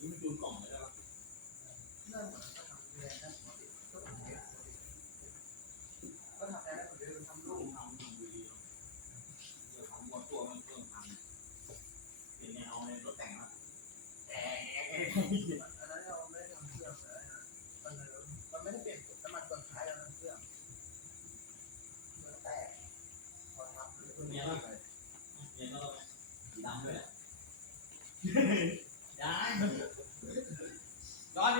นี่มันจูนกล่องเลยนะนั่นเหมือนก็ทำแทนนะปกติก็ทำแทนก็ทำแทนเหมือนเดิ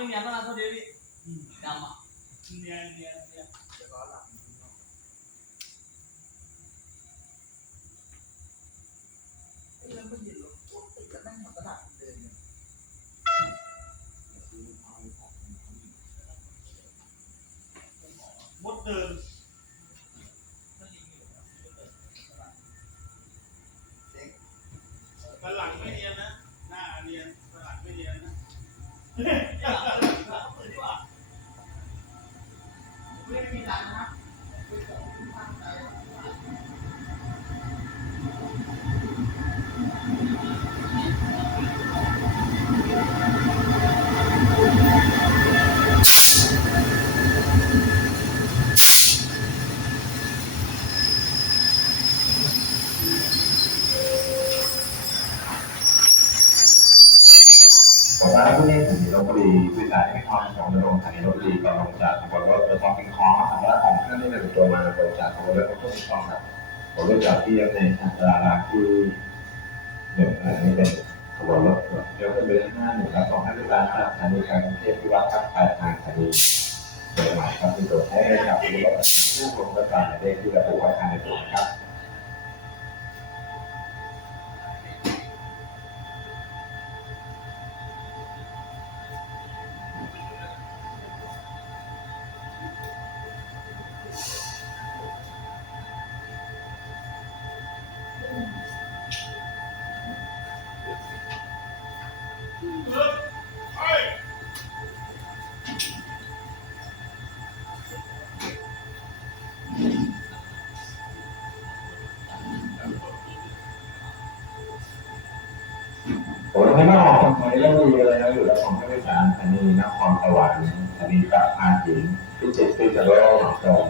มทำลูก ทำทำดีเดี๋ยวของหมดตัวมันเพิ่มพันเป็นแนวในรถแต่งอะแต่ อันนั้นเราไม่ได้ทำเครื่องเลยนะมันมันไม่ได้เปลี่ยนน้ำมันส่วนท้ายเราทำเครื่องเหมือนแต่พอทำเลยคนนี้เลย เนียนแล้วสีดำด้วยแหละได้ร้อนนี่เนียนมากเท่าเดียวนี่ดำอ่ะเนียนเนียนเนียน เดี๋ยวก็หลับไอ้เรื่องมันยินรถปุ๊บติดแล้วแม่งมันกระดับเดินเนี่ย มดเดินกระหลังไม่เนียนนะ หน้าเนียนกระหลังไม่เนียนนะ ไม่มีตังค์นะ ผมว่าผู้เล่นถึงลบบุรีคือสายไม่ความของระดมสถานีลบบุรีก่อนลงจากบวนรถโดยความเป็นคองถามว่าของเครื่องที่หนึ่งตัวมาลงจากขบวนรถก็เป็นคล้องครับผมรู้จักที่ในตราราที่หนึ่งอันนี้เป็นขบวนรถเดี๋ยวก็เป็นห้าหนึ่งครับของท่านที่ร้านครับสถานีกางกรุงเทพที่ว่าครับปลายทางสถานีเชียงใหม่ครับที่ตัวใช้ในกับขบวนรถผู้ลงประจำในเลขที่ระบุไว้ภายในตัวครับ เรื่องดีเลยนะอยู่แล้วของผู้โดยสารสถานีนครสวรรค์สถานีปราพาสินพิจิตรพิจิตรโลกหนองจอก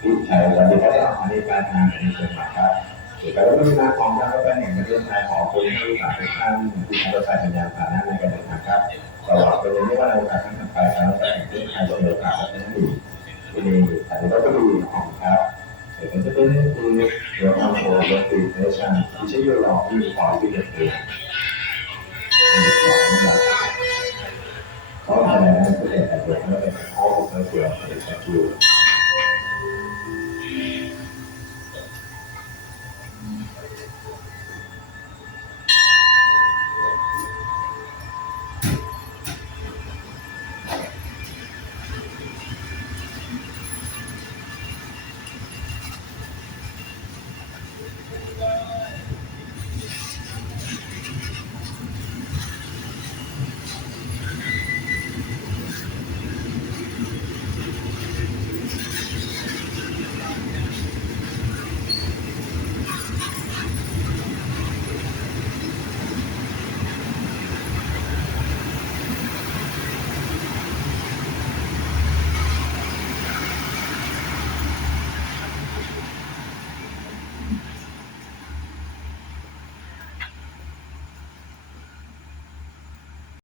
พิชัยวันนี้ก็ได้ออกสถานีปลายทางสถานีเชียงใหม่ครับเกี่วกับเรื่องนาของการรถไฟแห่งประเทศไทยขอคุณผู้โดยสารทุกท่านที่ใช้รถไฟเป็นยานพานะในการเดินทางครับตลอดไปเลยไม่ว่าในโอกาสครั้งต่อไปการรถไฟแห่งประเทศไทยจะมีโอกาสและจะดีที่นี่สถานีรถไฟดีของครับเดี๋ยวจะเป็นคือเรือทางโบรถติดเนชั่นที่ใช้ยูโรที่ขอที่เด็ดเดียว ขาแสดงให้ผู้เล่นแต่ตัวเขาเป็นข้อมูลเกี่ยวกับ